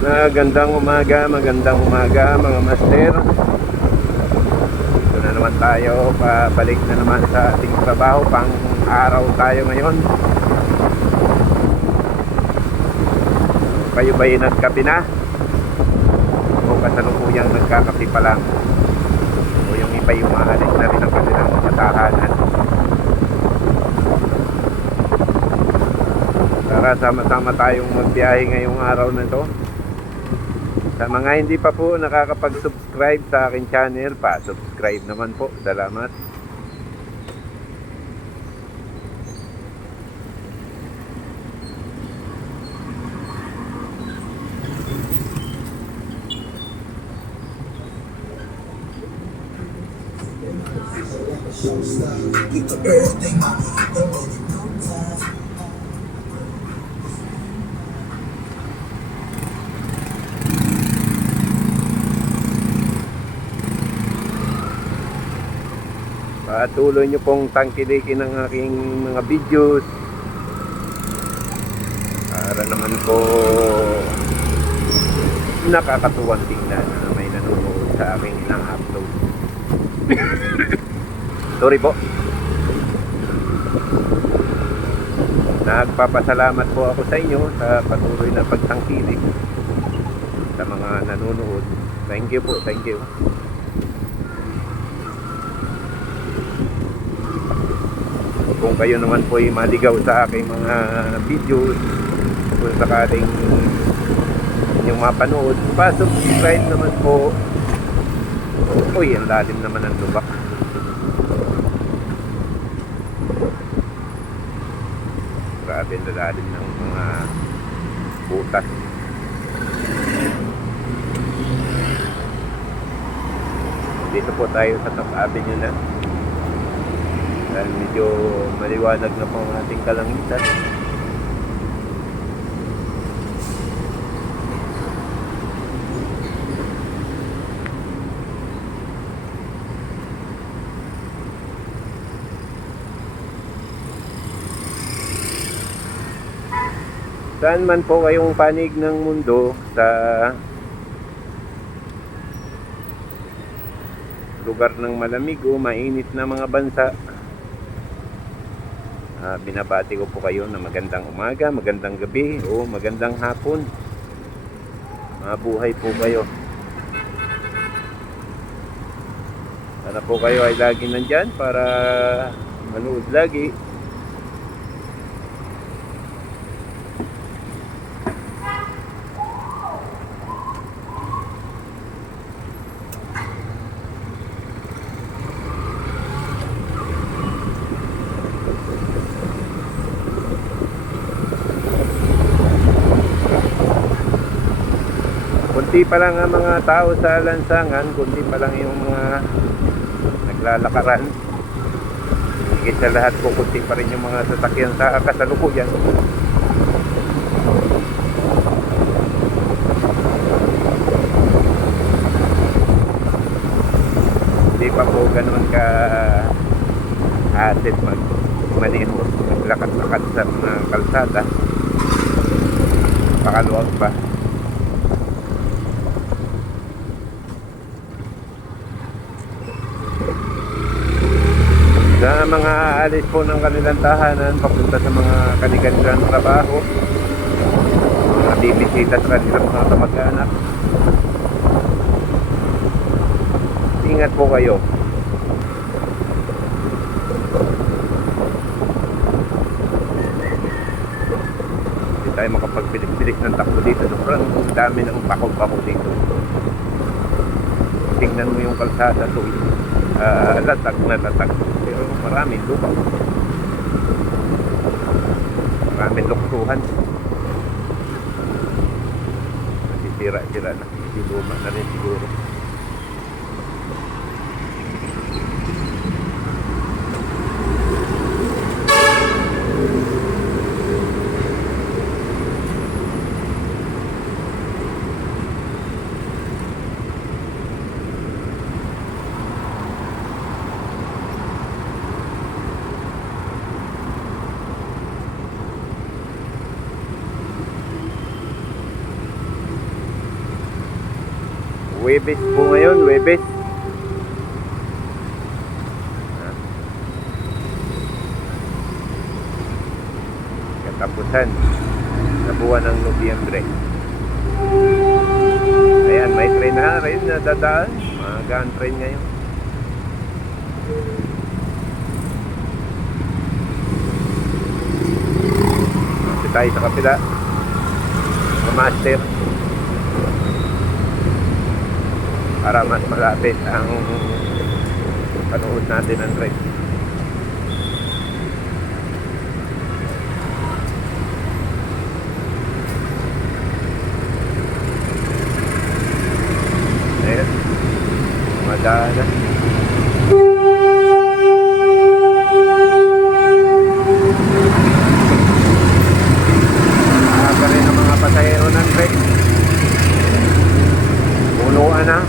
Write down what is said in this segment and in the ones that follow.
Magandang umaga mga master. Ito na naman tayo, pabalik na naman sa ating trabaho. Pang araw tayo ngayon. Kayo ba'y nagkape na? O kasalukuyang nagkakape pa lang? O yung iba yung maalis na rin ang kanilang mga tahanan? Tara, sama-sama tayong magbiyahe ngayong araw na ito. Sa mga hindi pa po nakakapag-subscribe sa akin channel, pa-subscribe naman po. Salamat. Patuloy nyo pong tangkilikin ng aking mga videos para naman po nakakatuwang tingnan na may nanonood sa aking ina-upload. Sorry po. Nagpapasalamat po ako sa inyo sa patuloy na pagtangkilik sa mga nanonood. Thank you po, thank you. Kung kayo naman po ay maligaw sa aking mga videos, kung sakaling inyong mapanood, pa-subscribe naman po. Uy, ang lalim naman ang lubak. Grabe ang lalim ng mga butas. Dito po tayo sa Top Avenue na. Dahil medyo maliwanag na po ang ating kalangitan. Saan man po kayong panig ng mundo, sa lugar ng malamig o mainit na mga bansa, binabati ko po kayo na magandang umaga, magandang gabi o magandang hapon. Mabuhay po kayo. Sana po kayo ay lagi nandyan para manood lagi. Kunti pa lang ang mga tao sa lansangan, kunti pa lang yung mga naglalakaran. Higit sa lahat po, kunti pa rin yung mga sasakyan sa kasalukuyan. Hindi pa po ganun ka asset magmaneho, maglakad-lakad sa mga kalsada. Pakaluwag pa. Sa mga aalis po ng kanilang tahanan papunta sa mga kanilang trabaho, mga bibisita sa kanilang mga kamag-anak, ingat po kayo. Hindi tayo makapagbilik-bilik ng takbo dito. Sobrang dami ng bako-bako dito. Tingnan mo yung kalsada to, latag na latag. Pero maraming lupaw, maraming luksuhan. Nasisira-sira na, luma na rin siguro. Webes po ngayon, Webes. Katapusan sa buwan ng Nobyembre. Ayan, may train na rin na dadaan. Magaan train ngayon. Kasi tayo sa kapila. Mga master. Para mas malapit ang panood natin ng train. Ayan, madaan. Aga rin ang mga pasahero ng train. Punuan na. Punuan na.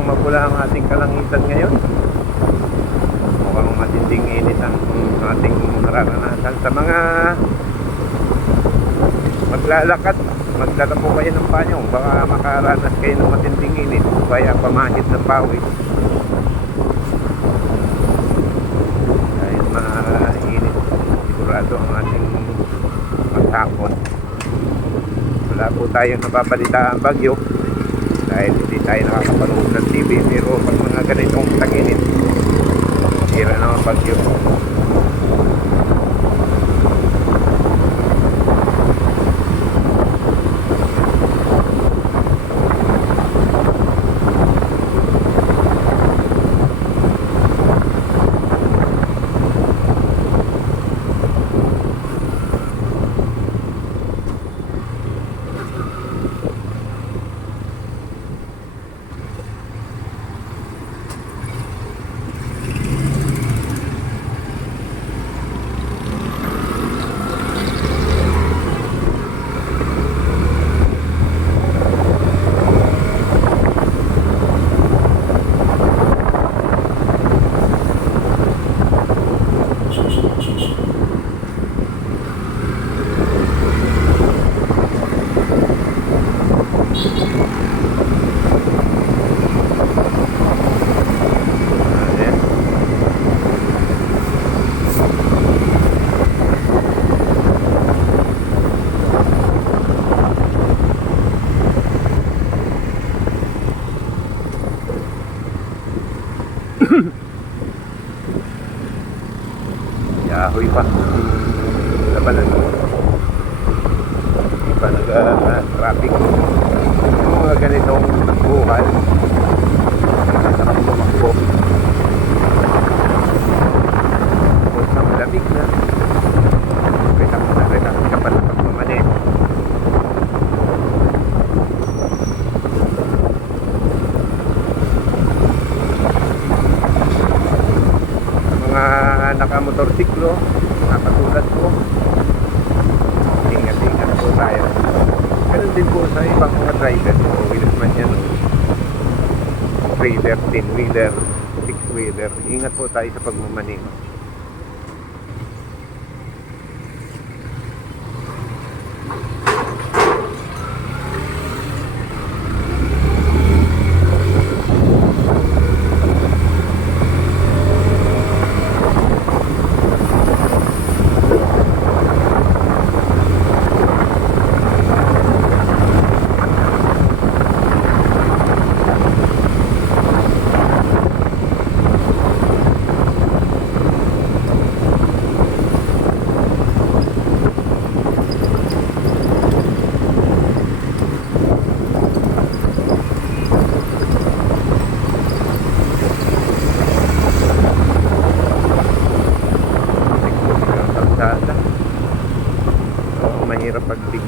Mapula ang ating kalangitan ngayon. Mukhang matinding init ang ating nararanasan. Sa mga maglalakad, magdala po kayo ng panyong, baka makaranas kayo ng matinding init o kaya pamahid ng pawis dahil mainit sigurado ang ating maghapon. Wala po tayong nababalita ang bagyo dahil hindi tayo nakakapanood ng TV, pero pag mga ganitong tag-init, sira na ang bagyo. Yahoy pa labanan mo, hindi pa nag-traffic yung mga ganitong buhay. Sarap tumakbo kung sa malamig na retak ka pa ng pagmamanin. Nakamotorsiklo, nakatulad ko, ingat-ingat po tayo. Ganun din po sa ibang mga driver, wheels man yan, 3-wheeler, 10-wheeler, 6-wheeler, ingat po tayo sa pagmamaneho.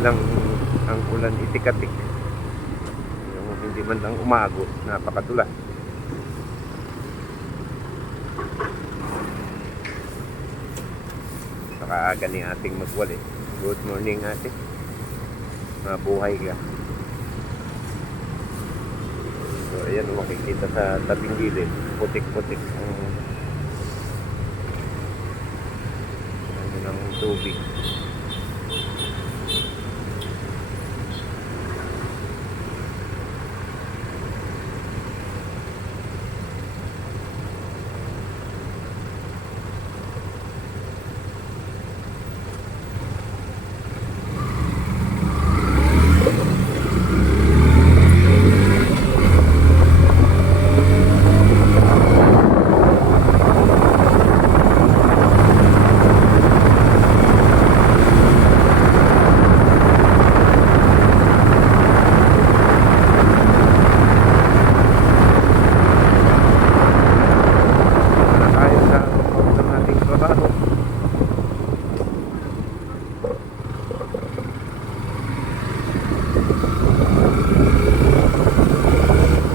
lang ang ulan itikatik. Yung hindi man lang umagot, napakatula. Nakaaga ni ating magwali. Good morning ate. Mabuhay ka. So ayan, makikita sa tabing gilid, putik-putik ang ano ng tubig.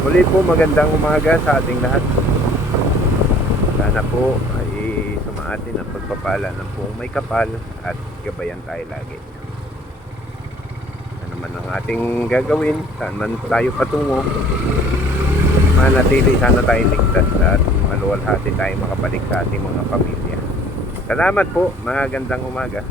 Muli po, magandang umaga sa ating lahat. Sana po ay sumaatin ang pagpapala ng buong may kapal at gabayan tayo lagi. Ano man ang ating gagawin, saan man tayo patungo, manatili sana tayo ligtas at maluwalhati tayo makabalik sa ating mga pamilya. Salamat po, magandang umaga.